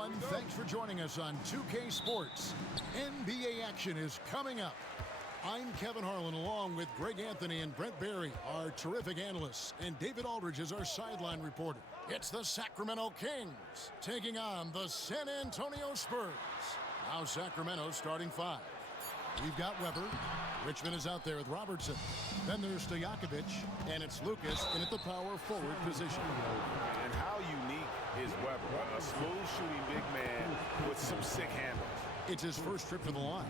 everyone. Thanks for joining us on 2K Sports. NBA action is coming up. I'm Kevin Harlan along with Greg Anthony and Brent Barry, our terrific analysts, and David Aldridge is our sideline reporter. It's the Sacramento Kings taking on the San Antonio Spurs. Now Sacramento starting five. We've got Weber. Richmond is out there with Robertson. Then there's Stojakovic, and it's Lucas in at the power forward position. And how unique is Weber? A smooth shooting big man with some sick handles. It's his first trip to the line.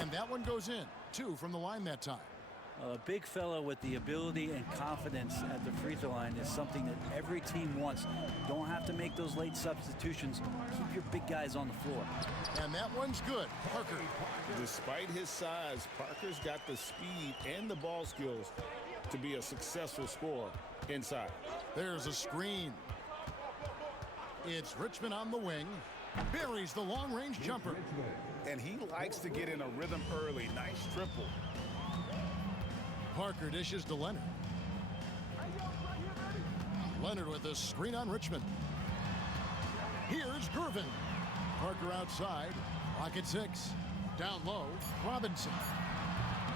And that one goes in. 2 from the line that time. A big fella with the ability and confidence at the free throw line is something that every team wants. Don't have to make those late substitutions. Keep your big guys on the floor. And that one's good. Parker. Despite his size, Parker's got the speed and the ball skills to be a successful scorer inside. There's a screen. It's Richmond on the wing. Buries the long-range jumper. And he likes to get in a rhythm early. Nice triple. Parker dishes to Leonard. Leonard with a screen on Richmond. Here's Gervin. Parker outside. Clock at 6. Down low. Robinson.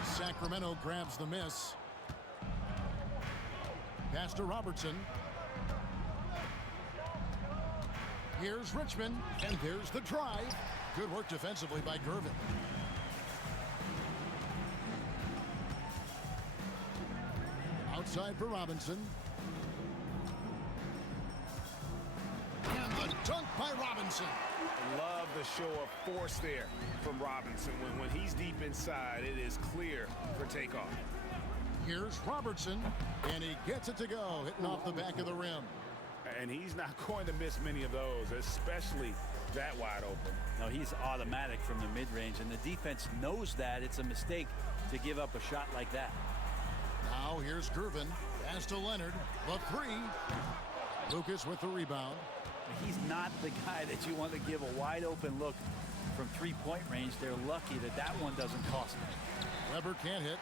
Sacramento grabs the miss. Pass to Robertson. Here's Richmond. And there's the drive. Good work defensively by Gervin. Outside for Robinson. And the dunk by Robinson. Love the show of force there from Robinson. When he's deep inside, it is clear for takeoff. Here's Robertson, and he gets it to go, hitting off the back of the rim. And he's not going to miss many of those, especially that wide open. No, he's automatic from the mid-range, and the defense knows that it's a mistake to give up a shot like that. Now here's Gervin. Pass to Leonard. The 3. Lucas with the rebound. He's not the guy that you want to give a wide-open look from three-point range. They're lucky that that one doesn't cost them. Weber can't hit.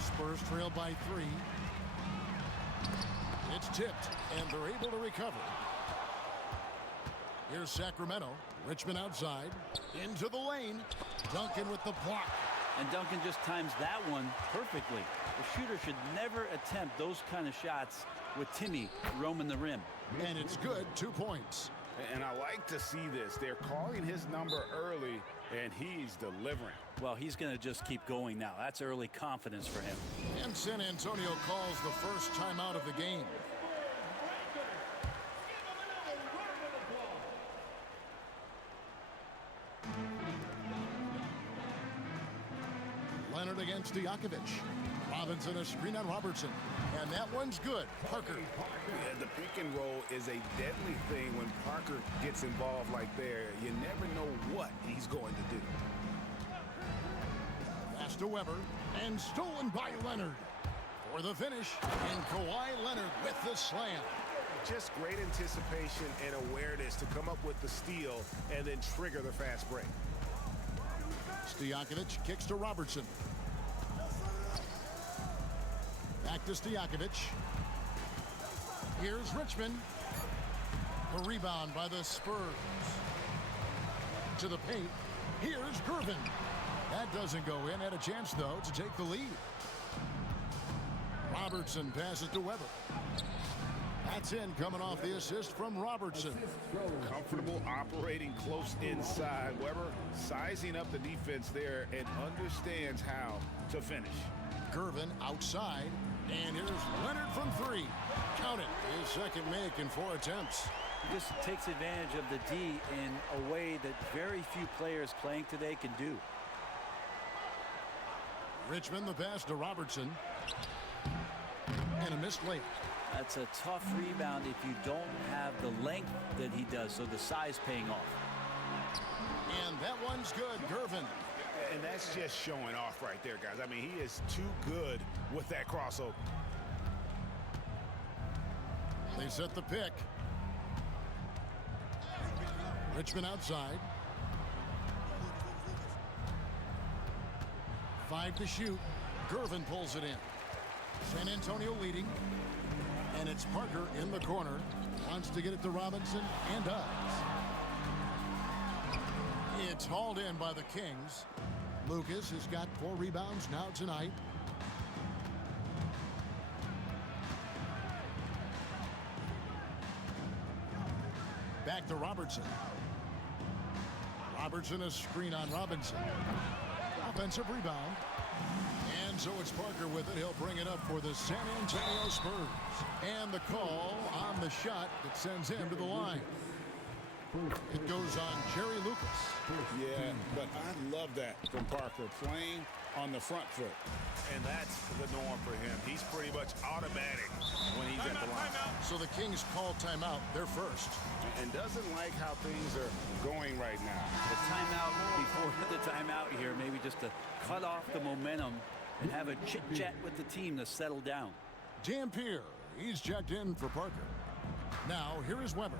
Spurs trail by 3. It's tipped, and they're able to recover. Here's Sacramento. Richmond outside. Into the lane. Duncan with the block. And Duncan just times that one perfectly. The shooter should never attempt those kind of shots with Timmy roaming the rim. And it's good. 2 points. And I like to see this. They're calling his number early, and he's delivering. Well, he's going to just keep going now. That's early confidence for him. And San Antonio calls the first timeout of the game. Leonard against Stojakovic. Robinson a screen on Robertson. And that one's good. Parker. Yeah, the pick and roll is a deadly thing when Parker gets involved like there. You never know what he's going to do. Pass to Weber. And stolen by Leonard. For the finish. And Kawhi Leonard with the slam. Just great anticipation and awareness to come up with the steal and then trigger the fast break. Stojakovic kicks to Robertson. Back to Stojakovic. Here's Richmond. The rebound by the Spurs. To the paint. Here's Gervin. That doesn't go in. Had a chance, though, to take the lead. Robertson passes to Weber. That's in, coming off the assist from Robertson. Comfortable operating close inside. Weber sizing up the defense there and understands how to finish. Gervin outside. And here's Leonard from 3. Count it. His second make in 4 attempts. He just takes advantage of the D in a way that very few players playing today can do. Richmond the pass to Robertson. And a missed layup. That's a tough rebound if you don't have the length that he does, so the size paying off. And that one's good. Gervin. And that's just showing off right there, guys. I mean, he is too good with that crossover. They set the pick. Richmond outside. 5 to shoot. Gervin pulls it in. San Antonio leading. And it's Parker in the corner. Wants to get it to Robinson, and does. It's hauled in by the Kings. Lucas has got 4 rebounds now tonight. Back to Robertson. Robertson, a screen on Robinson. Offensive rebound. And so it's Parker with it. He'll bring it up for the San Antonio Spurs. And the call on the shot that sends him to the line. It goes on Jerry Lucas. Yeah, but I love that from Parker, playing on the front foot. And that's the norm for him. He's pretty much automatic when he's at the line. So the Kings call timeout. They're first. And doesn't like how things are going right now. The timeout before the timeout here, maybe just to cut off the momentum and have a chit-chat with the team to settle down. Dampier, he's checked in for Parker. Now, here is Weber.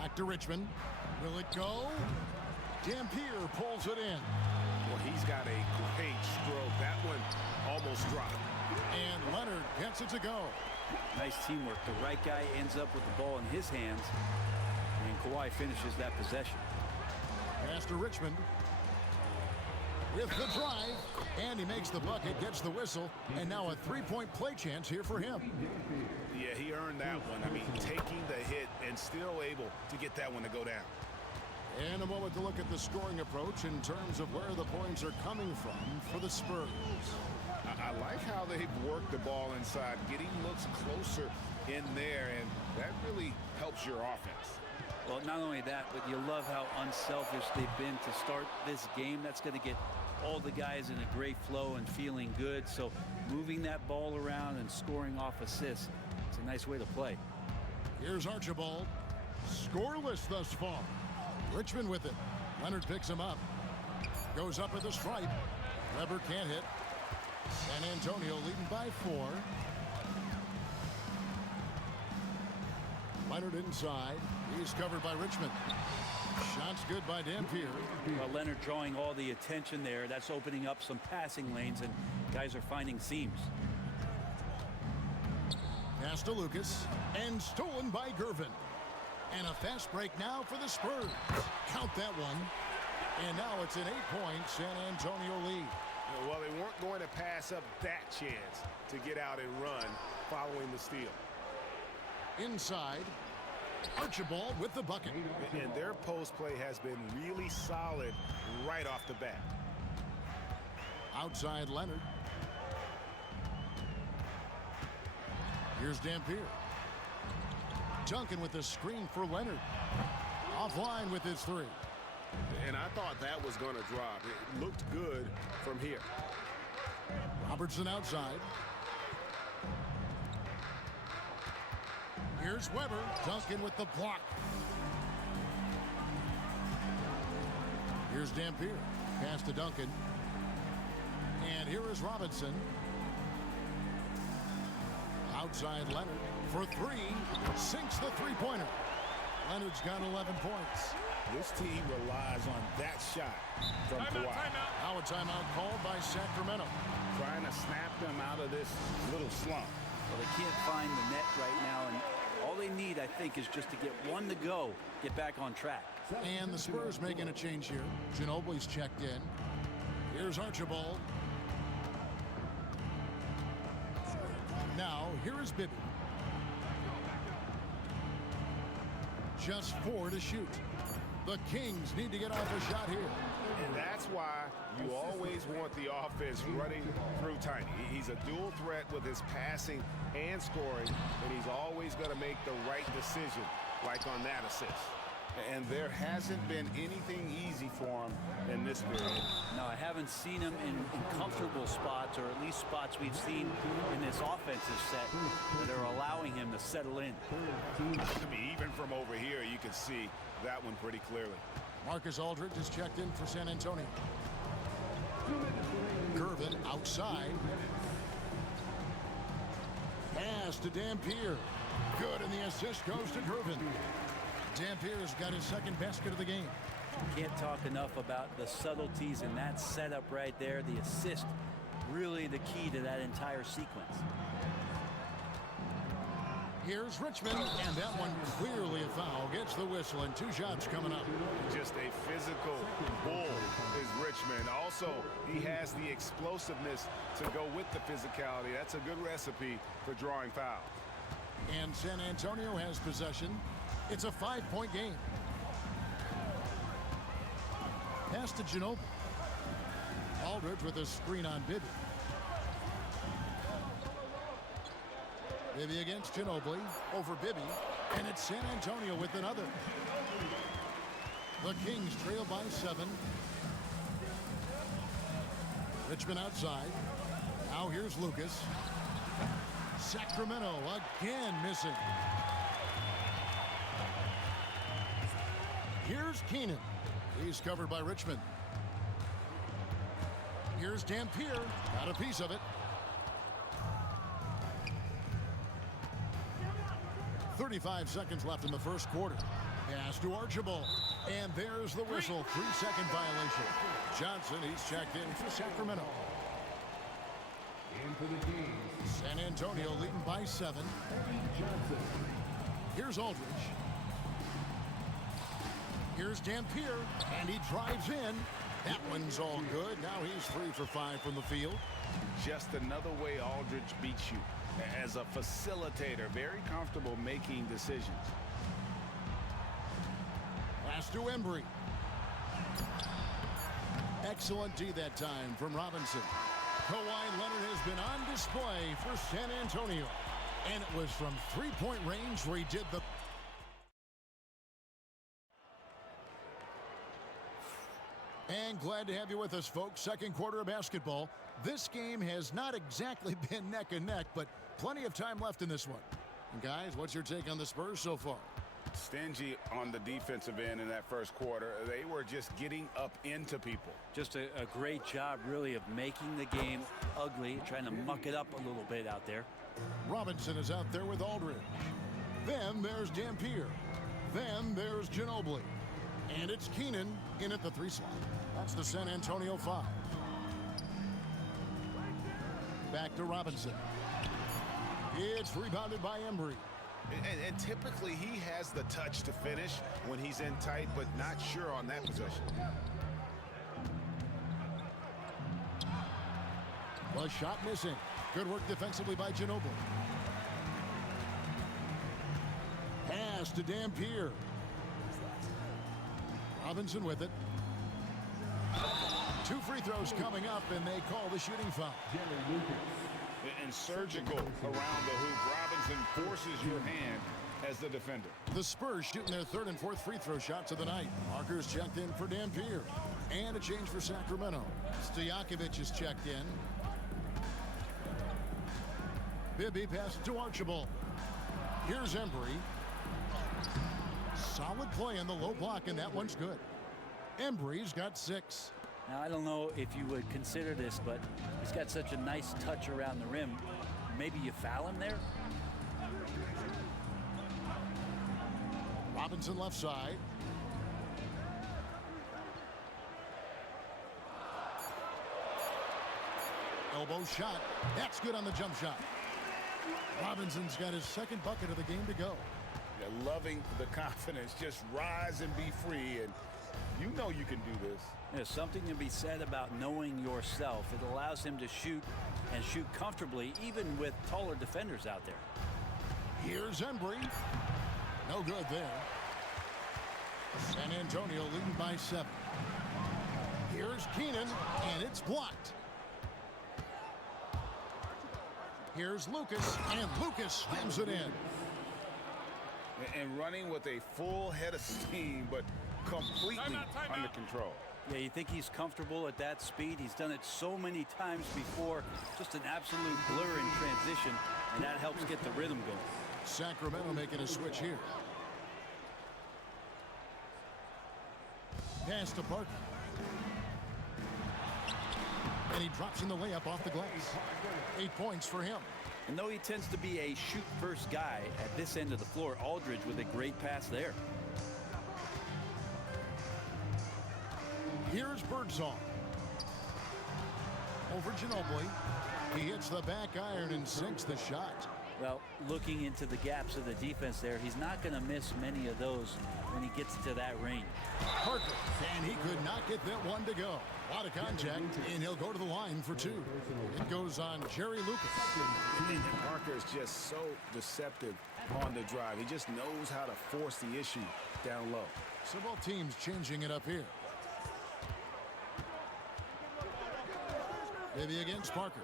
Back to Richmond. Will it go? Dampier pulls it in. Well, he's got a great stroke. That one almost dropped. And Leonard gets it to go. Nice teamwork. The right guy ends up with the ball in his hands, and Kawhi finishes that possession. Pass to Richmond. With the drive, and he makes the bucket, gets the whistle, and now a 3-point play chance here for him. Yeah, he earned that one. I mean, taking the hit and still able to get that one to go down. And a moment to look at the scoring approach in terms of where the points are coming from for the Spurs. I like how they've worked the ball inside, getting looks closer in there, and that really helps your offense. Well, not only that, but you love how unselfish they've been to start this game. That's going to get all the guys in a great flow and feeling good. So moving that ball around and scoring off assists, it's a nice way to play. Here's Archibald. Scoreless thus far. Richmond with it. Leonard picks him up. Goes up at the stripe. Weber can't hit. San Antonio leading by 4. Leonard inside. He's covered by Richmond. Shots good by Dampier. Well, Leonard drawing all the attention there. That's opening up some passing lanes, and guys are finding seams. Pass to Lucas. And stolen by Gervin. And a fast break now for the Spurs. Count that one. And now it's an 8-point San Antonio lead. Well, they weren't going to pass up that chance to get out and run following the steal. Inside, Archibald with the bucket. And their post play has been really solid right off the bat. Outside Leonard. Here's Dampier. Duncan with the screen for Leonard. Offline with his 3. And I thought that was going to drop. It looked good from here. Robertson outside. Here's Weber. Duncan with the block. Here's Dampier. Pass to Duncan. And here is Robinson. Outside Leonard for 3. Sinks the 3-pointer. Leonard's got 11 points. This team relies on that shot from Kawhi. Now a timeout called by Sacramento. Trying to snap them out of this little slump. Well, they can't find the net right now, and all they need, I think, is just to get one to go, get back on track. And the Spurs making a change here. Ginobili's checked in. Here's Archibald. Now, here is Bibby. Just 4 to shoot. The Kings need to get off a shot here. And that's why you always want the offense running through Tiny. He's a dual threat with his passing and scoring, and he's always going to make the right decision, like on that assist. And there hasn't been anything easy for him in this period. No, I haven't seen him in comfortable spots, or at least spots we've seen in this offensive set that are allowing him to settle in. I mean, even from over here, you can see that one pretty clearly. Marcus Aldridge is checked in for San Antonio. Gervin outside. Pass to Dampier. Good, and the assist goes to Gervin. Dampier's got his second basket of the game. Can't talk enough about the subtleties in that setup right there. The assist, really the key to that entire sequence. Here's Richmond, and that one clearly a foul. Gets the whistle, and 2 shots coming up. Just a physical bull is Richmond. Also, he has the explosiveness to go with the physicality. That's a good recipe for drawing fouls. And San Antonio has possession. It's a 5-point game. Pass to Ginobili. Aldridge with a screen on Bibby. Bibby against Ginobili. Over Bibby. And it's San Antonio with another. The Kings trail by 7. Richmond outside. Now here's Lucas. Sacramento again missing. Here's Keenan. He's covered by Richmond. Here's Dampier. Got a piece of it. 35 seconds left in the first quarter. Pass to Archibald. And there's the whistle. 3-second violation. Johnson, he's checked in for Sacramento. San Antonio leading by 7. Here's Aldridge. Here's Dampier. And he drives in. That one's all good. Now he's 3 for 5 from the field. Just another way Aldridge beats you. As a facilitator, very comfortable making decisions. Pass to Embry. Excellent D that time from Robinson. Kawhi Leonard has been on display for San Antonio. And it was from 3-point range where he did the... And glad to have you with us, folks. Second quarter of basketball. This game has not exactly been neck and neck, but plenty of time left in this one. And guys, what's your take on the Spurs so far? Stingy on the defensive end in that first quarter. They were just getting up into people. Just a great job, really, of making the game ugly, trying to muck it up a little bit out there. Robinson is out there with Aldridge. Then there's Dampier. Then there's Ginobili. And it's Keenan in at the 3 slot. That's the San Antonio 5. Back to Robinson. It's rebounded by Embry. And typically he has the touch to finish when he's in tight, but not sure on that possession. The shot missing. Good work defensively by Ginobili. Pass to Dampier. Robinson with it. 2 free throws coming up, and they call the shooting foul. And surgical around the hoop. Robinson forces your hand as the defender. The Spurs shooting their 3rd and 4th free throw shots of the night. Markers checked in for Dampier. And a change for Sacramento. Stojakovic is checked in. Bibby passes to Archibald. Here's Embry. Solid play on the low block, and that one's good. Embry's got 6. Now, I don't know if you would consider this, but he's got such a nice touch around the rim. Maybe you foul him there? Robinson left side. Elbow shot. That's good on the jump shot. Robinson's got his 2nd bucket of the game to go. They're loving the confidence. Just rise and be free, and you know you can do this. There's something to be said about knowing yourself. It allows him to shoot and shoot comfortably, even with taller defenders out there. Here's Embry. No good there. San Antonio leading by 7. Here's Keenan, and it's blocked. Here's Lucas, and Lucas slams it in. And running with a full head of steam, but completely under control. Yeah, you think he's comfortable at that speed? He's done it so many times before. Just an absolute blur in transition, and that helps get the rhythm going. Sacramento making a switch here. Pass to Parker. And he drops in the layup off the glass. 8 points for him. And though he tends to be a shoot-first guy at this end of the floor, Aldridge with a great pass there. Here's Birdsong. Over Ginobili. He hits the back iron and sinks the shot. Well, looking into the gaps of the defense there, he's not going to miss many of those when he gets to that range. Parker, and he could not get that one to go. A lot of contact, and he'll go to the line for two. It goes on Jerry Lucas. And Parker is just so deceptive on the drive. He just knows how to force the issue down low. So both teams changing it up here. Bibby against Parker.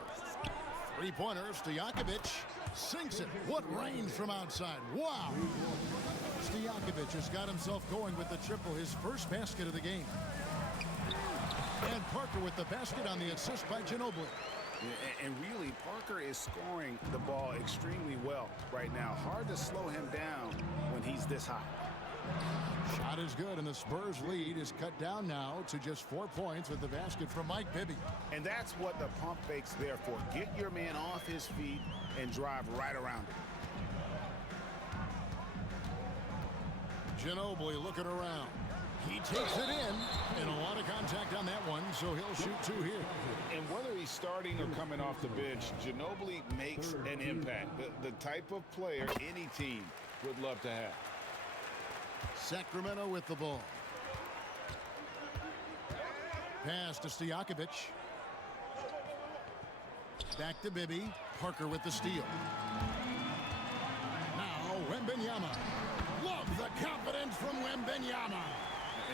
Three-pointer, Stojakovic sinks it. What range from outside. Wow. Stojakovic has got himself going with the triple, his first basket of the game. And Parker with the basket on the assist by Ginobili. And really, Parker is scoring the ball extremely well right now. Hard to slow him down when he's this hot. Shot is good, and the Spurs lead is cut down now to just 4 points with the basket from Mike Bibby. And that's what the pump fake's there for. Get your man off his feet and drive right around it. Ginobili looking around. He takes it in, and a lot of contact on that one, so he'll shoot two here. And whether he's starting or coming off the bench, Ginobili makes an impact. The type of player any team would love to have. Sacramento with the ball. Pass to Stojakovic. Back to Bibby. Parker with the steal. Now Wembanyama. Love the confidence from Wembanyama.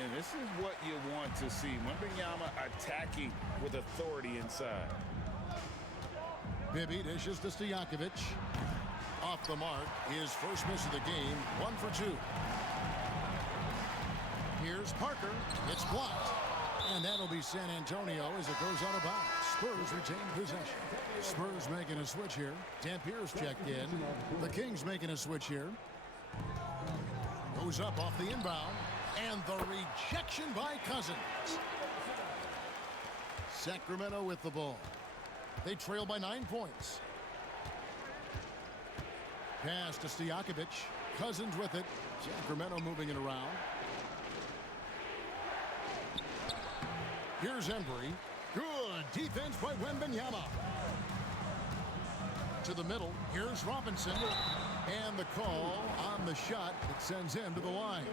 And this is what you want to see. Wembanyama attacking with authority inside. Bibby dishes to Stojakovic. Off the mark. His first miss of the game. 1 for 2. Here's Parker. It's blocked. And that'll be San Antonio as it goes out of bounds. Spurs retain possession. Spurs making a switch here. Dampier's checked in. The Kings making a switch here. Goes up off the inbound. And the rejection by Cousins. Sacramento with the ball. They trail by 9 points. Pass to Stojakovic. Cousins with it. Sacramento moving it around. Here's Embry. Good defense by Wembanyama. To the middle. Here's Robinson. And the call on the shot that sends him to the line.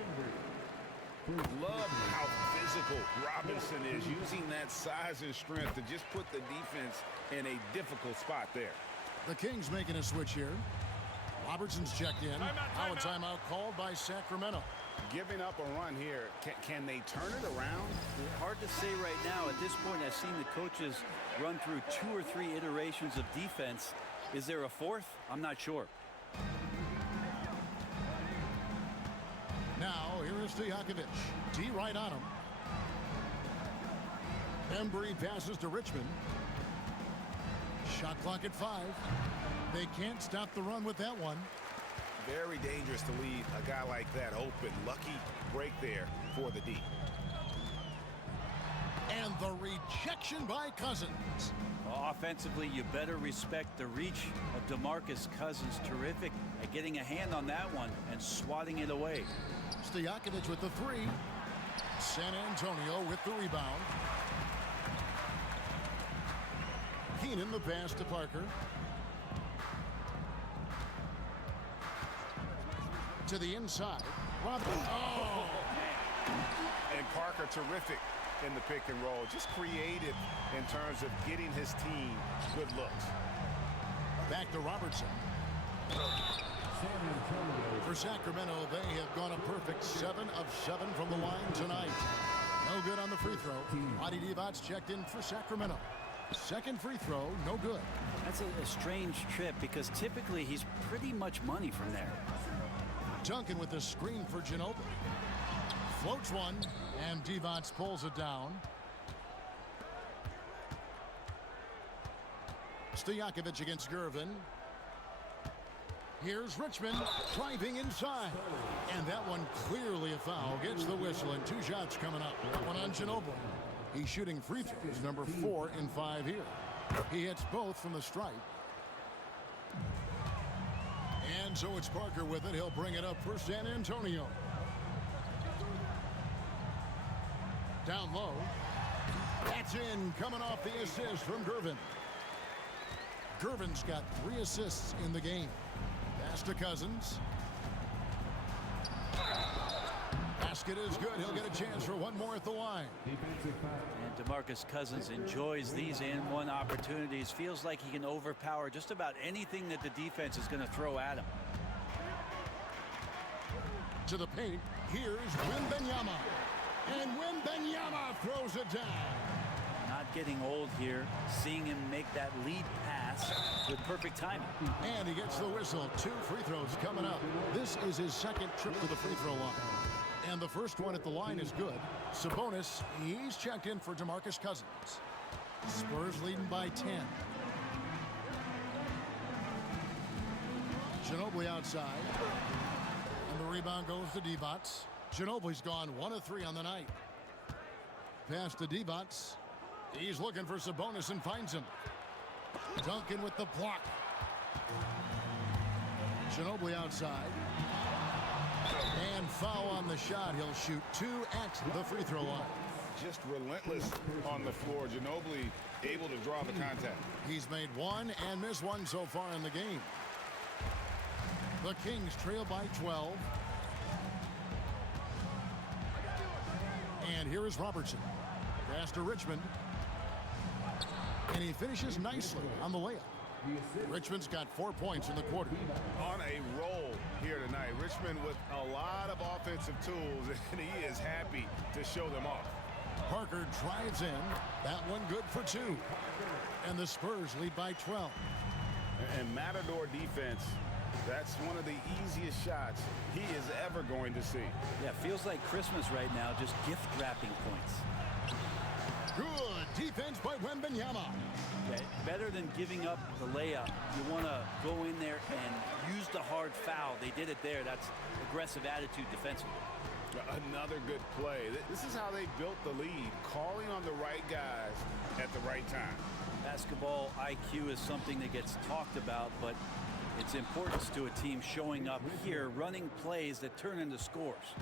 Love how physical Robinson is, using that size and strength to just put the defense in a difficult spot there. The Kings making a switch here. Robertson's checked in. Now a timeout called by Sacramento. Giving up a run here. Can they turn it around? Hard to say right now. At this point, I've seen the coaches run through 2 or 3 iterations of defense. Is there a fourth? I'm not sure. Now, here is Stojakovic. D right on him. Embry passes to Richmond. Shot clock at 5. They can't stop the run with that one. Very dangerous to leave a guy like that open. Lucky break there for the D. And the rejection by Cousins. Offensively, you better respect the reach of DeMarcus Cousins. Terrific at getting a hand on that one and swatting it away. Stojakovic with the 3. San Antonio with the rebound. Keenan the pass to Parker. To the inside. Oh! And Parker terrific in the pick and roll. Just creative in terms of getting his team good looks. Back to Robertson. For Sacramento, they have gone a perfect 7 of 7 from the line tonight. No good on the free throw. Adi Divac's checked in for Sacramento. Second free throw, no good. That's a strange trip because typically he's pretty much money from there. Duncan with the screen for Ginobili. Floats one, and Divac pulls it down. Stojakovic against Gervin. Here's Richmond driving inside. And that one clearly a foul. Gets the whistle, and 2 shots coming up. One on Ginobili. He's shooting free throws, number 4 in 5 here. He hits both from the stripe. And so it's Parker with it. He'll bring it up for San Antonio. Down low. That's in, coming off the assist from Gervin. Gervin's got 3 assists in the game. Pass to Cousins. Basket is good. He'll get a chance for one more at the line. And DeMarcus Cousins enjoys these and-one opportunities. Feels like he can overpower just about anything that the defense is going to throw at him. To the paint, here's Wembanyama. And Wembanyama throws it down. Not getting old here. Seeing him make that lead pass with perfect timing. And he gets the whistle. 2 free throws coming up. This is his second trip to the free throw line. And the first one at the line is good. Sabonis, he's checked in for DeMarcus Cousins. Spurs leading by 10. Ginobili outside. And the rebound goes to Divac. Ginobili's gone 1 of 3 on the night. Pass to Divac. He's looking for Sabonis and finds him. Duncan with the block. Ginobili outside. And foul on the shot. He'll shoot 2 at the free throw line. Just relentless on the floor. Ginobili able to draw the contact. He's made 1 and missed 1 so far in the game. The Kings trail by 12. And here is Robertson. Pass to Richmond. And he finishes nicely on the layup. Richmond's got 4 points in the quarter. On a roll here tonight. Richmond with a lot of offensive tools, and he is happy to show them off. Parker drives in. That one good for 2. And the Spurs lead by 12. And Matador defense, that's one of the easiest shots he is ever going to see. Yeah, feels like Christmas right now, just gift wrapping points. Good defense by Wembanyama. Okay, better than giving up the layup. You want to go in there and use the hard foul. They did it there. That's aggressive attitude defensively. Another good play. This is how they built the lead, calling on the right guys at the right time. Basketball IQ is something that gets talked about, but its importance to a team showing up here, running plays that turn into scores.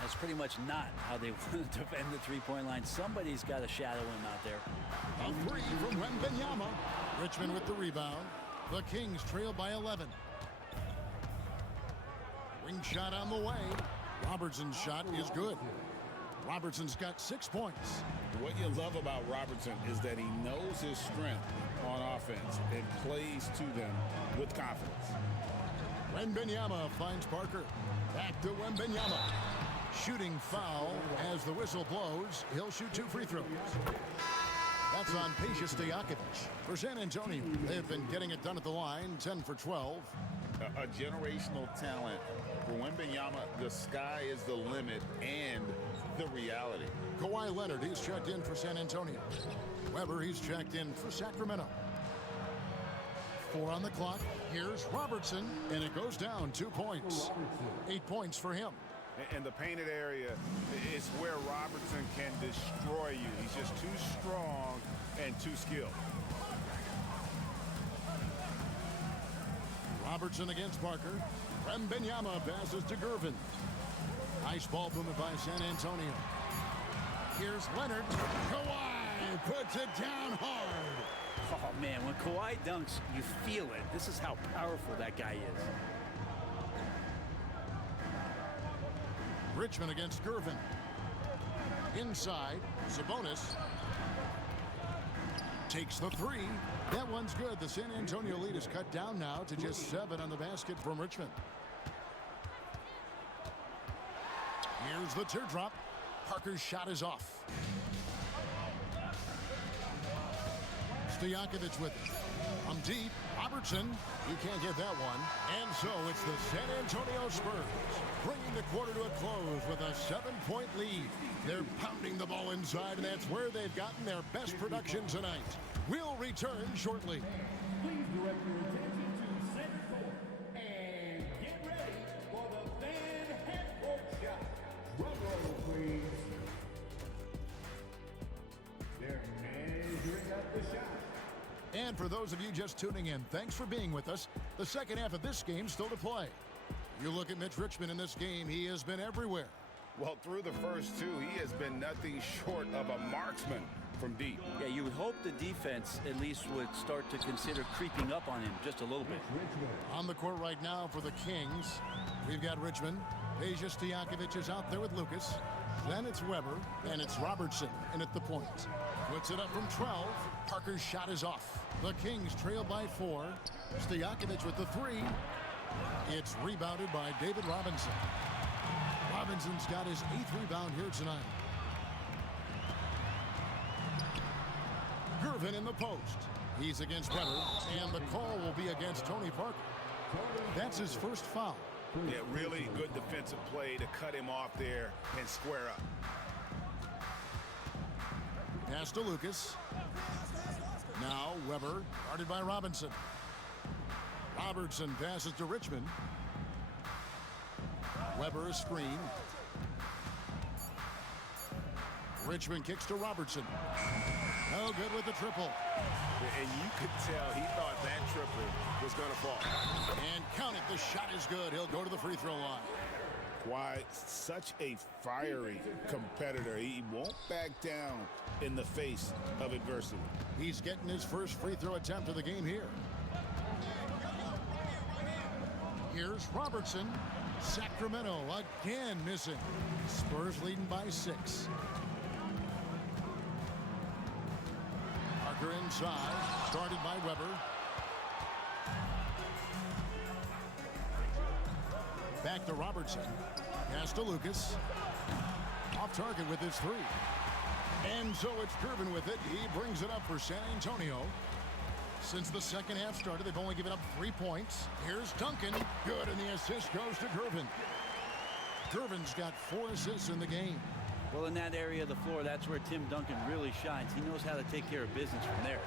That's pretty much not how they want to defend the three-point line. Somebody's got to shadow him out there. A 3 from Wembanyama. Richmond with the rebound. The Kings trail by 11. Wing shot on the way. Robertson's shot is good. Robertson's got 6 points. What you love about Robertson is that he knows his strength on offense and plays to them with confidence. Wembanyama finds Parker. Back to Wembanyama. Shooting foul as the whistle blows. He'll shoot 2 free throws. That's on Peja Stojakovic. For San Antonio, they've been getting it done at the line, 10 for 12. A generational talent. For Wembanyama, the sky is the limit and the reality. Kawhi Leonard, he's checked in for San Antonio. Weber, he's checked in for Sacramento. 4 on the clock. Here's Robertson, and it goes down 2 points. 8 points for him. And the painted area is where Robertson can destroy you. He's just too strong and too skilled. Robertson against Parker. Wembanyama passes to Gervin. Nice ball movement by San Antonio. Here's Leonard. Kawhi puts it down hard. Oh, man, when Kawhi dunks, you feel it. This is how powerful that guy is. Richmond against Gervin. Inside, Sabonis takes the 3. That one's good. The San Antonio lead is cut down now to just 7 on the basket from Richmond. Here's the teardrop. Parker's shot is off. Stojakovic with it. From deep, Robertson. You can't get that one. And so it's the San Antonio Spurs bringing the quarter to a close with a 7-point lead. They're pounding the ball inside, and that's where they've gotten their best production tonight. We'll return shortly. Please direct your attention to center court and get ready for the fan half-court shot. Drum roll, please. They're measuring up the shot. And for those of you just tuning in, thanks for being with us. The second half of this game still to play. You look at Mitch Richmond in this game, he has been everywhere. Well, through the first 2, he has been nothing short of a marksman from deep. Yeah, you would hope the defense at least would start to consider creeping up on him just a little bit. On the court right now for the Kings, we've got Richmond. Peja Stojakovic is out there with Lucas. Then it's Weber, and it's Robertson in at the point. Puts it up from 12. Parker's shot is off. The Kings trail by 4. Stojakovic with the 3. It's rebounded by David Robinson. Robinson's got his 8th rebound here tonight. Gervin in the post. He's against Weber, and the call will be against Tony Parker. That's his first foul. Yeah, really good defensive play to cut him off there and square up. Pass to Lucas. Now Weber, guarded by Robinson. Robertson passes to Richmond. Weber a screen. Richmond kicks to Robertson. No good with the triple. And you could tell he thought that triple was going to fall. And count it, the shot is good. He'll go to the free throw line. Kawhi, such a fiery competitor. He won't back down in the face of adversity. He's getting his first free throw attempt of the game here. Here's Robertson. Sacramento again missing. Spurs leading by 6. Parker inside, started by Weber. Back to Robertson. Pass to Lucas. Off target with his 3. And so it's Gervin with it. He brings it up for San Antonio. Since the second half started, they've only given up 3 points. Here's Duncan. Good, and the assist goes to Gervin. Gervin's got 4 assists in the game. Well, in that area of the floor, that's where Tim Duncan really shines. He knows how to take care of business from there.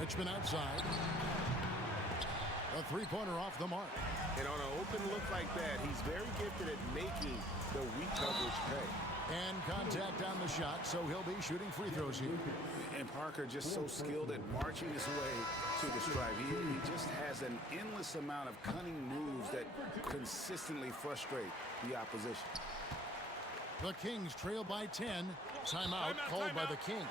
Richmond outside. A 3-pointer off the mark. And on an open look like that, he's very gifted at making the weak coverage pay. And contact on the shot, so he'll be shooting free throws here. And Parker just so skilled at marching his way to the stripe. He just has an endless amount of cunning moves that consistently frustrate the opposition. The Kings trail by 10. Timeout called by the Kings.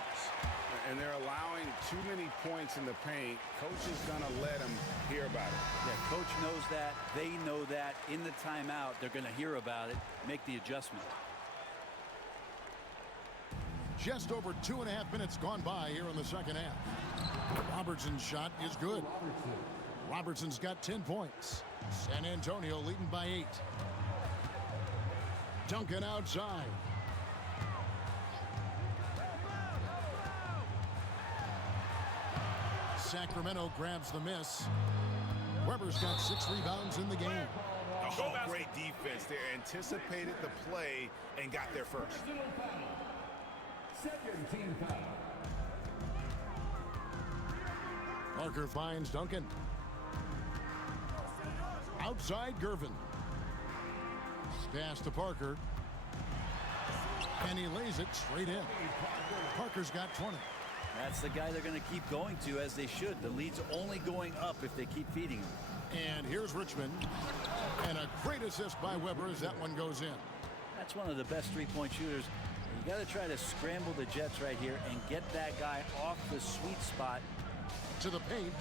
And they're allowing too many points in the paint. Coach is going to let them hear about it. Yeah, coach knows that. They know that. In the timeout, they're going to hear about it, make the adjustment. Just over 2.5 minutes gone by here in the second half. Robertson's shot is good. Robertson's got 10 points. San Antonio leading by 8. Duncan outside. Sacramento grabs the miss. Weber's got 6 rebounds in the game. Oh, great defense there. Anticipated the play and got there first. Second team foul. Parker finds Duncan. Outside Gervin. Pass to Parker. And he lays it straight in. Parker's got 20. That's the guy they're going to keep going to, as they should. The lead's only going up if they keep feeding him. And here's Richmond. And a great assist by Weber as that one goes in. That's one of the best three-point shooters. You got to try to scramble the Jets right here and get that guy off the sweet spot. To the paint.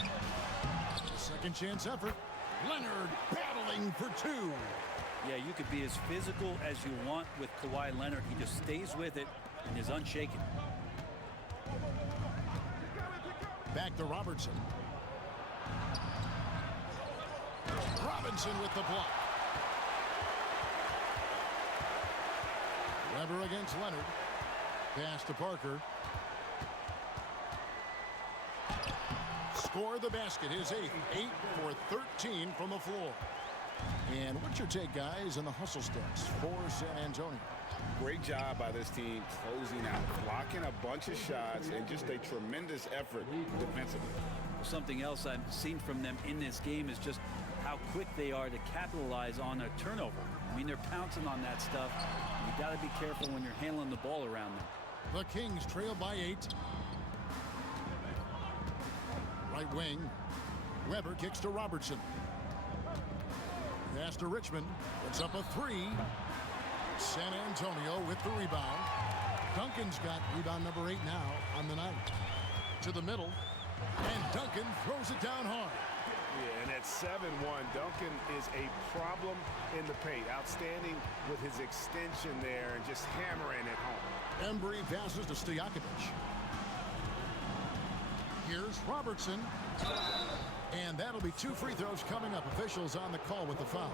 A second chance effort. Leonard battling for 2. Yeah, you could be as physical as you want with Kawhi Leonard. He just stays with it and is unshaken. Back to Robertson. Robinson with the block. Weber against Leonard. Pass to Parker. Score the basket. His 8th. 8 for 13 from the floor. And what's your take, guys, in the hustle steps for San Antonio? Great job by this team closing out, blocking a bunch of shots, and just a tremendous effort defensively. Something else I've seen from them in this game is just how quick they are to capitalize on a turnover. I mean, they're pouncing on that stuff. You got to be careful when you're handling the ball around them. The Kings trail by 8. Right wing. Weber kicks to Robertson. Pass to Richmond. Puts up a 3. San Antonio with the rebound. Duncan's got rebound number 8 now on the night. To the middle. And Duncan throws it down hard. Yeah, and at 7-1, Duncan is a problem in the paint. Outstanding with his extension there and just hammering it home. Embry passes to Stojakovic. Here's Robertson. And that'll be 2 free throws coming up. Officials on the call with the foul.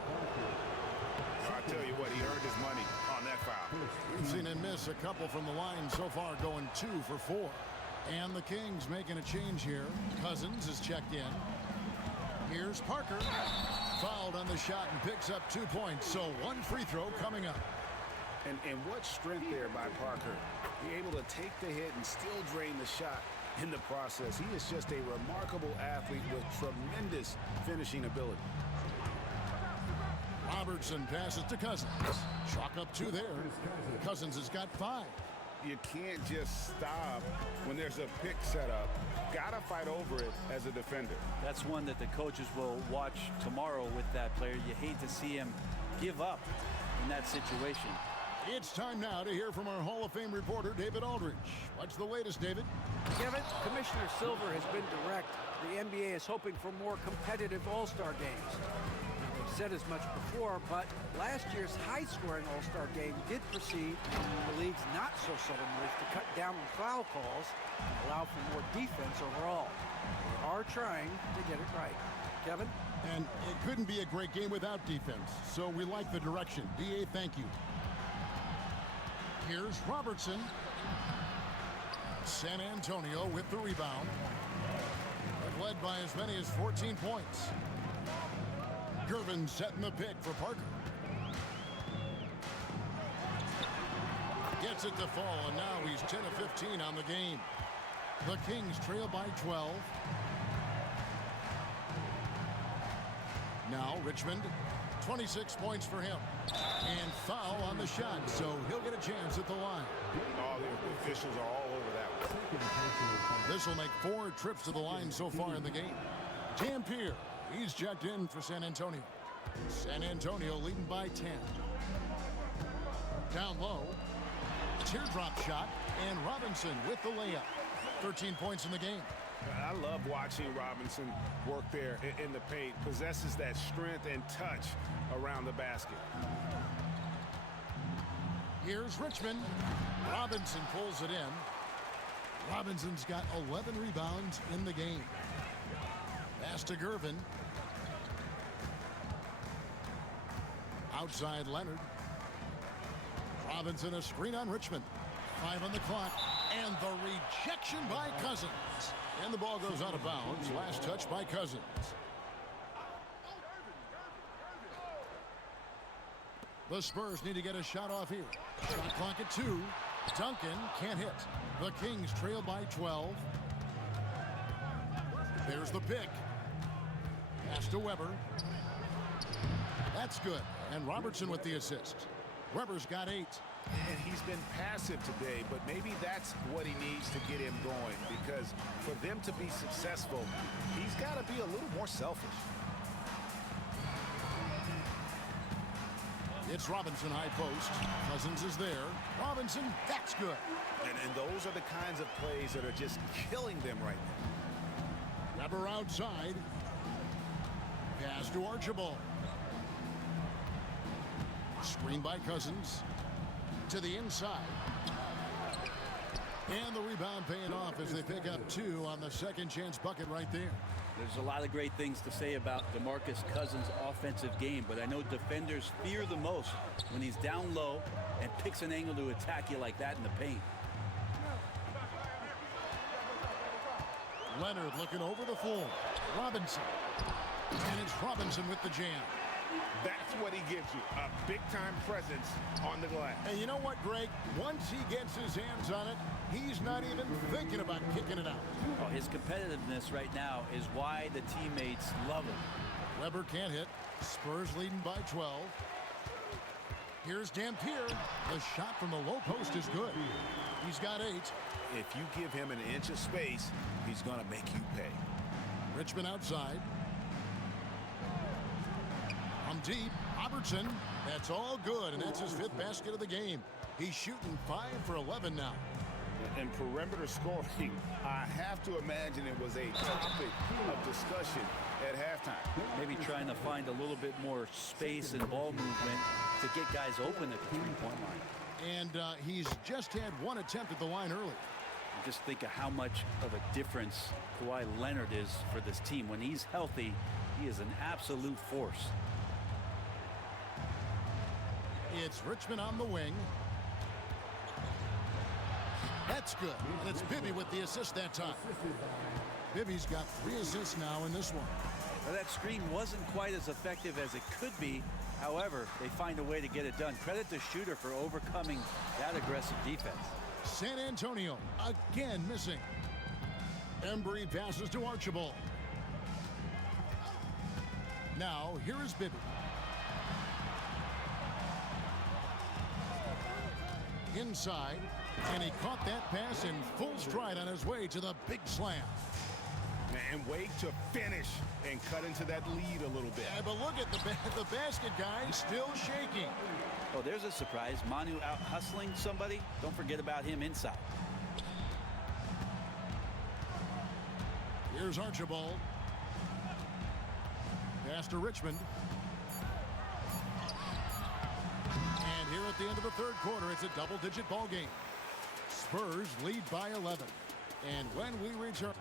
I tell you what, he earned his money on that foul. We've seen him miss a couple from the line so far, going 2 for 4. And the Kings making a change here. Cousins is checked in. Here's Parker. Fouled on the shot and picks up 2 points. So 1 free throw coming up. And what strength there by Parker. He able to take the hit and still drain the shot in the process. He is just a remarkable athlete with tremendous finishing ability. Robertson passes to Cousins. Chalk up 2 there. Cousins has got 5. You can't just stop when there's a pick set up. Gotta fight over it as a defender. That's one that the coaches will watch tomorrow with that player. You hate to see him give up in that situation. It's time now to hear from our Hall of Fame reporter, David Aldridge. What's the latest, David? Kevin, Commissioner Silver has been direct. The NBA is hoping for more competitive All-Star games. They've said as much before, but last year's high-scoring All-Star game did precede the league's not-so-subtle move to cut down on foul calls and allow for more defense overall. They are trying to get it right. Kevin? And it couldn't be a great game without defense, so we like the direction. DA, thank you. Here's Robertson. San Antonio with the rebound. They've led by as many as 14 points. Gervin setting the pick for Parker. Gets it to fall, and now he's 10 of 15 on the game. The Kings trail by 12. Now Richmond, 26 points for him. And foul on the shot, so he'll get a chance at the line. All the officials are all over that one. This will make 4 trips to the line so far in the game. Dampier, he's checked in for San Antonio. San Antonio leading by 10. Down low, teardrop shot, and Robinson with the layup. 13 points in the game. I love watching Robinson work there in the paint. Possesses that strength and touch around the basket. Here's Richmond. Robinson pulls it in. Robinson's got 11 rebounds in the game. Pass to Gervin. Outside Leonard. Robinson a screen on Richmond. 5 on the clock. And the rejection by Cousins. And the ball goes out of bounds. Last touch by Cousins. The Spurs need to get a shot off here. Shot clock at 2. Duncan can't hit. The Kings trail by 12. There's the pick. Pass to Weber. That's good. And Robertson with the assist. Weber's got 8. And he's been passive today, but maybe that's what he needs to get him going, because for them to be successful, he's got to be a little more selfish. It's Robinson high post. Cousins is there. Robinson, that's good. And those are the kinds of plays that are just killing them right now. Weber outside. Pass to Archibald. Screen by Cousins. To the inside. And the rebound paying off as they pick up 2 on the second chance bucket right there. There's a lot of great things to say about DeMarcus Cousins' offensive game, but I know defenders fear the most when he's down low and picks an angle to attack you like that in the paint. Leonard looking over the floor. Robinson. And it's Robinson with the jam. That's what he gives you, a big-time presence on the glass. And you know what, Greg? Once he gets his hands on it, he's not even thinking about kicking it out. Oh, his competitiveness right now is why the teammates love him. Weber can't hit. Spurs leading by 12. Here's Dampier. The shot from the low post is good. He's got 8. If you give him an inch of space, he's going to make you pay. Richmond outside. From deep, Robertson, that's all good, and that's his 5th basket of the game. He's shooting 5 for 11 now. And perimeter scoring, I have to imagine it was a topic of discussion at halftime. Maybe trying to find a little bit more space and ball movement to get guys open at the three-point line. And he's just had 1 attempt at the line early. Just think of how much of a difference Kawhi Leonard is for this team. When he's healthy, he is an absolute force. It's Richmond on the wing. That's good. And it's Bibby with the assist that time. Bibby's got 3 assists now in this one. Well, that screen wasn't quite as effective as it could be. However, they find a way to get it done. Credit the shooter for overcoming that aggressive defense. San Antonio again missing. Embry passes to Archibald. Now here is Bibby. Inside, and he caught that pass in full stride on his way to the big slam. And wait to finish and cut into that lead a little bit. Yeah, but look at the basket guy still shaking. Oh, there's a surprise. Manu out hustling somebody. Don't forget about him inside. Here's Archibald. Pass to Richmond. And here at the end of the 3rd quarter, it's a double-digit ball game. Spurs lead by 11. And when we return...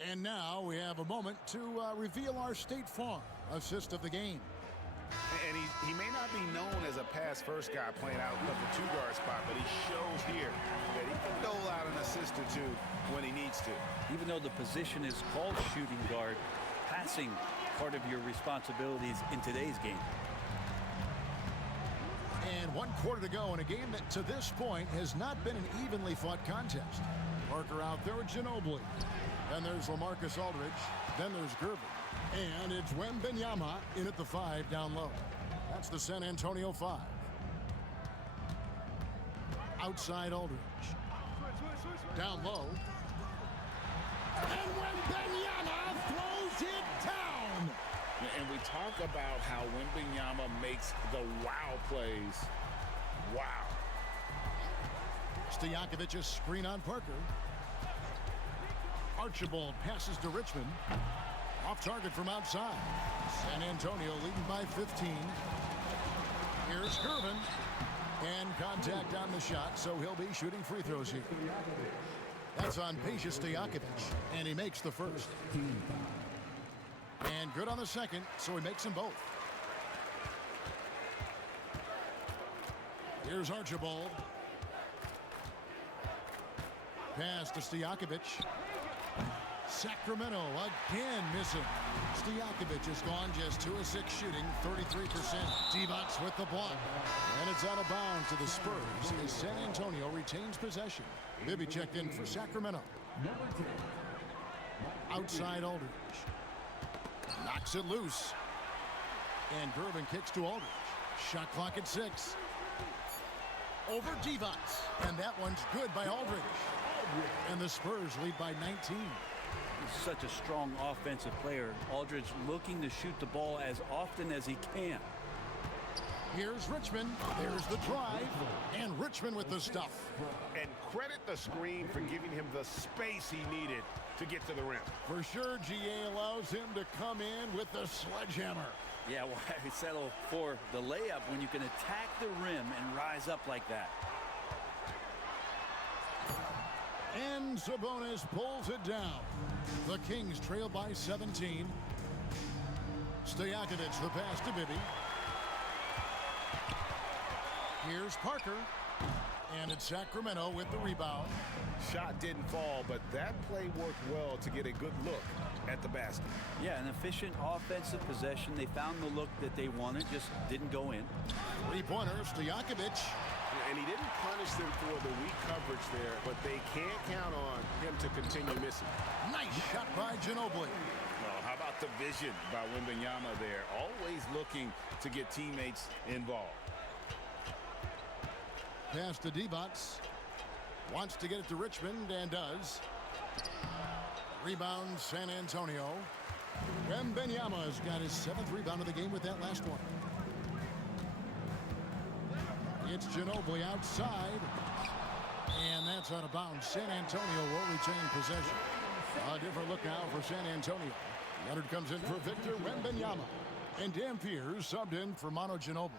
And now we have a moment to reveal our State Farm assist of the game. And he may not be known as a pass-first guy playing out of the 2-guard spot, but he shows here that he can dole out an assist or 2 when he needs to. Even though the position is called shooting guard, passing part of your responsibilities in today's game. And 1 quarter to go in a game that to this point has not been an evenly fought contest. Parker out there with Ginobili. Then there's LaMarcus Aldridge. Then there's Gervin. And it's Wembanyama in at the 5 down low. That's the San Antonio 5. Outside Aldridge. Down low. And Wembanyama throws it down. And we talk about how Wembanyama makes the wow plays. Wow. Stojakovic's screen on Parker. Archibald passes to Richmond. Off target from outside. San Antonio leading by 15. Here's Gervin. And contact on the shot, so he'll be shooting free throws here. That's on Peja Stojakovic, and he makes the first. And good on the second, so he makes them both. Here's Archibald. Pass to Stojakovic. Sacramento again missing. Stojakovic has gone just 2 of 6 shooting, 33%. Divac with the block. And it's out of bounds to the Spurs as San Antonio retains possession. Bibby checked in for Sacramento. Outside Aldridge. Knocks it loose. And Gervin kicks to Aldridge. Shot clock at 6. Over Divac. And that one's good by Aldridge. And the Spurs lead by 19. He's such a strong offensive player. Aldridge looking to shoot the ball as often as he can. Here's Richmond. There's the drive. And Richmond with the stuff. And credit the screen for giving him the space he needed to get to the rim. For sure, GA allows him to come in with the sledgehammer. Yeah, why settle for the layup when you can attack the rim and rise up like that? And Sabonis pulls it down. The Kings trail by 17. Stojakovic the pass to Bibby. Here's Parker. And it's Sacramento with the rebound. Shot didn't fall, but that play worked well to get a good look at the basket. Yeah, an efficient offensive possession. They found the look that they wanted, just didn't go in. Three-pointer, Stojakovic. And he didn't punish them for the weak coverage there, but they can't count on him to continue missing. Nice shot by Ginobili. Well, how about the vision by Wembanyama there? Always looking to get teammates involved. Pass to Divac. Wants to get it to Richmond and does. Rebound San Antonio. Wembanyama has got his 7th rebound of the game with that last one. It's Ginobili outside. And that's out of bounds. San Antonio will retain possession. A different look now for San Antonio. Leonard comes in for Victor Wembanyama. And Dampier subbed in for Manu Ginobili.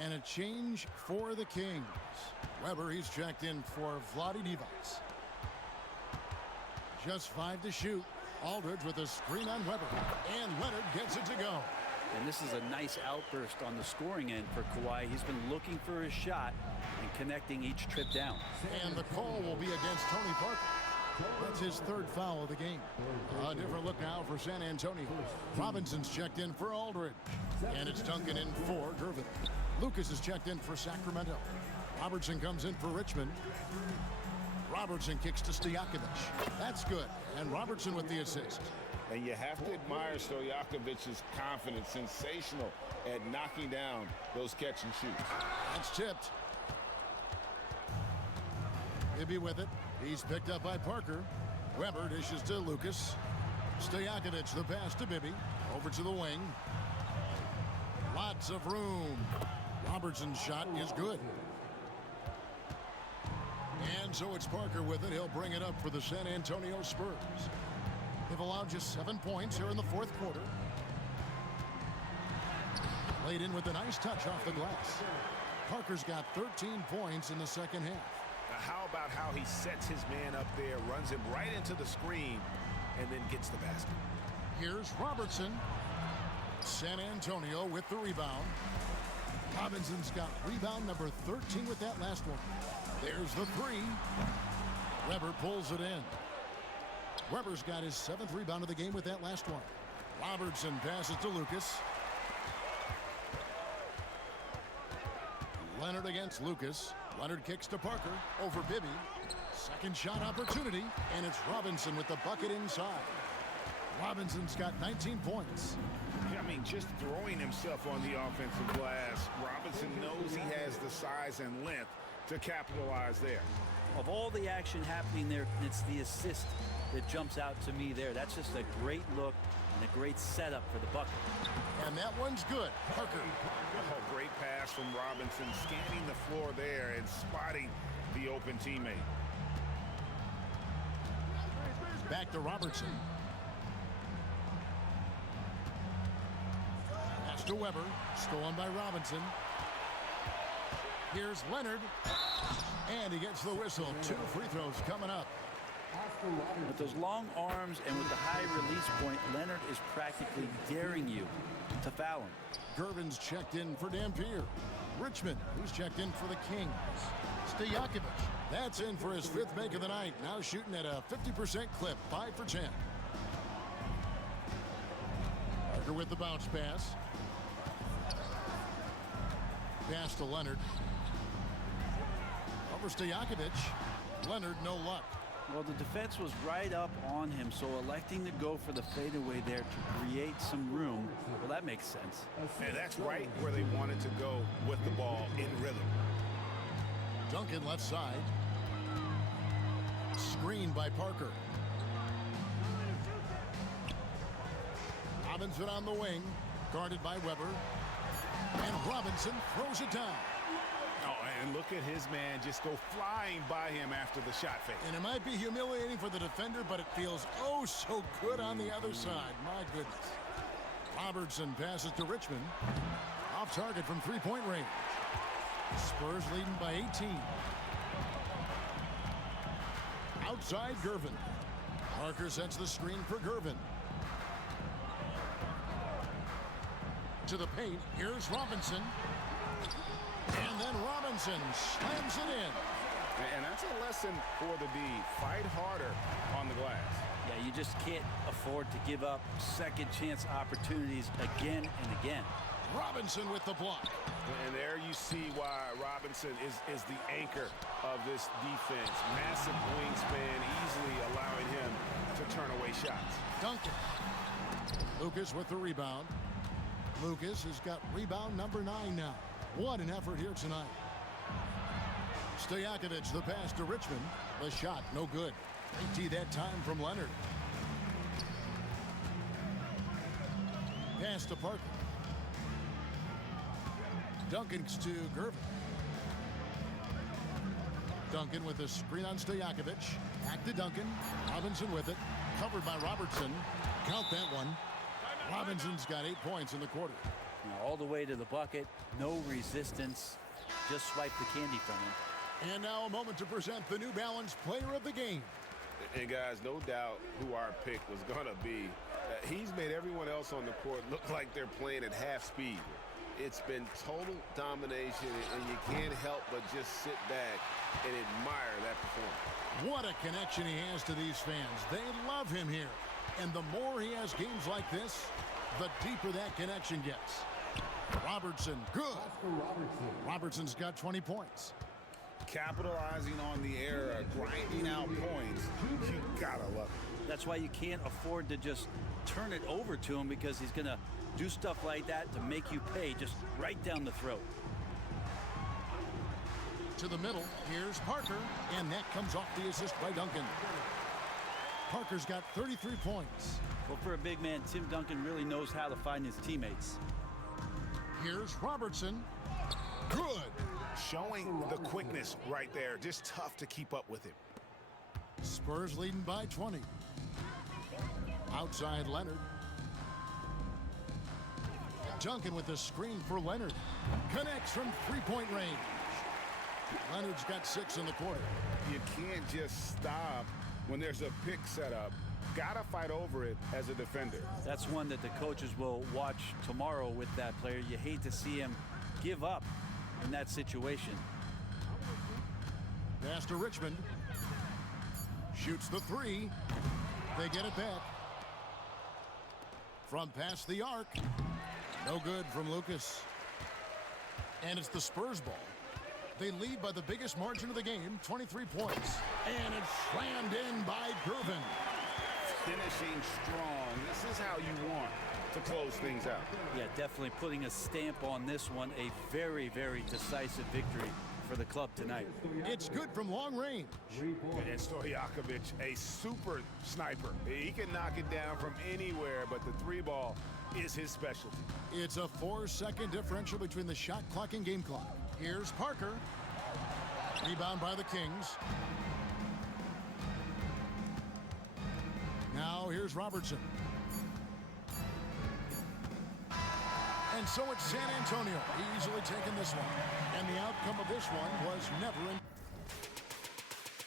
And a change for the Kings. Weber, he's checked in for Vlade Divac. Just 5 to shoot. Aldridge with a screen on Weber. And Leonard gets it to go. And this is a nice outburst on the scoring end for Kawhi. He's been looking for his shot and connecting each trip down. And the call will be against Tony Parker. That's his 3rd foul of the game. A different look now for San Antonio. Robinson's checked in for Aldridge. And it's Duncan in for Gervin. Lucas is checked in for Sacramento. Robertson comes in for Richmond. Robertson kicks to Stojakovic. That's good. And Robertson with the assist. And you have to admire Stojakovic's confidence. Sensational at knocking down those catch and shoots. That's tipped. Bibby with it. He's picked up by Parker. Weber dishes to Lucas. Stojakovic the pass to Bibby. Over to the wing. Lots of room. Robertson's shot is good. And so it's Parker with it. He'll bring it up for the San Antonio Spurs. They've allowed just 7 points here in the 4th quarter. Laid in with a nice touch off the glass. Parker's got 13 points in the 2nd half. How about how he sets his man up there, runs him right into the screen, and then gets the basket. Here's Robertson. San Antonio with the rebound. Robinson's got rebound number 13 with that last one. There's the 3. Weber pulls it in. Weber's got his 7th rebound of the game with that last one. Robertson passes to Lucas. Leonard against Lucas. Leonard kicks to Parker. Over Bibby. 2nd shot opportunity. And it's Robinson with the bucket inside. Robinson's got 19 points. I mean, just throwing himself on the offensive glass. Robinson knows he has the size and length to capitalize there. Of all the action happening there, it's the assist that jumps out to me there. That's just a great look and a great setup for the bucket. And that one's good. Parker. Oh, great pass from Robinson, scanning the floor there and spotting the open teammate. Back to Robertson. Pass to Weber. Stolen by Robinson. Here's Leonard. And he gets the whistle. 2 free throws coming up. With those long arms and with the high release point, Leonard is practically daring you to foul him. Gervin's checked in for Dampier. Richmond, who's checked in for the Kings. Stojakovic, that's in for his 5th make of the night. Now shooting at a 50% clip, 5 for 10. Parker with the bounce pass. Pass to Leonard. Over Stojakovic. Leonard, no luck. Well, the defense was right up on him, so electing to go for the fadeaway there to create some room, well, that makes sense. And that's right where they wanted to go with the ball in rhythm. Duncan left side. Screened by Parker. Robinson on the wing. Guarded by Weber. And Robinson throws it down. Oh, and look at his man just go flying by him after the shot fake. And it might be humiliating for the defender, but it feels oh so good on the other side. My goodness. Robertson passes to Richmond. Off target from 3-point range. Spurs leading by 18. Outside Gervin. Parker sets the screen for Gervin. To the paint. Here's Robinson. And then Robinson slams it in. And that's a lesson for the D. Fight harder on the glass. Yeah, you just can't afford to give up second chance opportunities again and again. Robinson with the block. And there you see why Robinson is the anchor of this defense. Massive wingspan, easily allowing him to turn away shots. Duncan. Lucas with the rebound. Lucas has got rebound number 9 now. What an effort here tonight. Stojakovic the pass to Richmond. The shot no good. Great D that time from Leonard. Pass to Parker. Duncan's to Gervin. Duncan with a screen on Stojakovic. Back to Duncan. Robinson with it. Covered by Robertson. Count that one. Robinson's got 8 points in the quarter. Now, all the way to the bucket. No resistance. Just swipe the candy from him. And now a moment to present the New Balance Player of the Game. And guys, no doubt who our pick was going to be. He's made everyone else on the court look like they're playing at half speed. It's been total domination, and you can't help but just sit back and admire that performance. What a connection he has to these fans. They love him here. And the more he has games like this, the deeper that connection gets. Robertson, good. Robertson's got 20 points. Capitalizing on the era, grinding out points, you gotta love it. That's why you can't afford to just turn it over to him, because he's going to do stuff like that to make you pay just right down the throat. To the middle, here's Parker, and that comes off the assist by Duncan. Parker's got 33 points. Well, for a big man, Tim Duncan really knows how to find his teammates. Here's Robertson. Good. Showing the quickness right there. Just tough to keep up with him. Spurs leading by 20. Outside Leonard. Duncan with the screen for Leonard. Connects from three-point range. Leonard's got 6 in the quarter. You can't just stop when there's a pick set up. Gotta fight over it as a defender. That's one that the coaches will watch tomorrow with that player. You hate to see him give up in that situation. Pass to Richmond. Shoots the 3. They get it back. From past the arc. No good from Lucas. And it's the Spurs ball. They lead by the biggest margin of the game, 23 points. And it's slammed in by Gervin. Finishing strong. This is how you want to close things out. Yeah, definitely putting a stamp on this one. A very, very decisive victory for the club tonight. It's good from long range. And Stojakovic, a super sniper. He can knock it down from anywhere, but the 3-ball is his specialty. It's a 4-second differential between the shot clock and game clock. Here's Parker. Rebound by the Kings. Now here's Robertson. And so it's San Antonio easily taking this one. And the outcome of this one was never in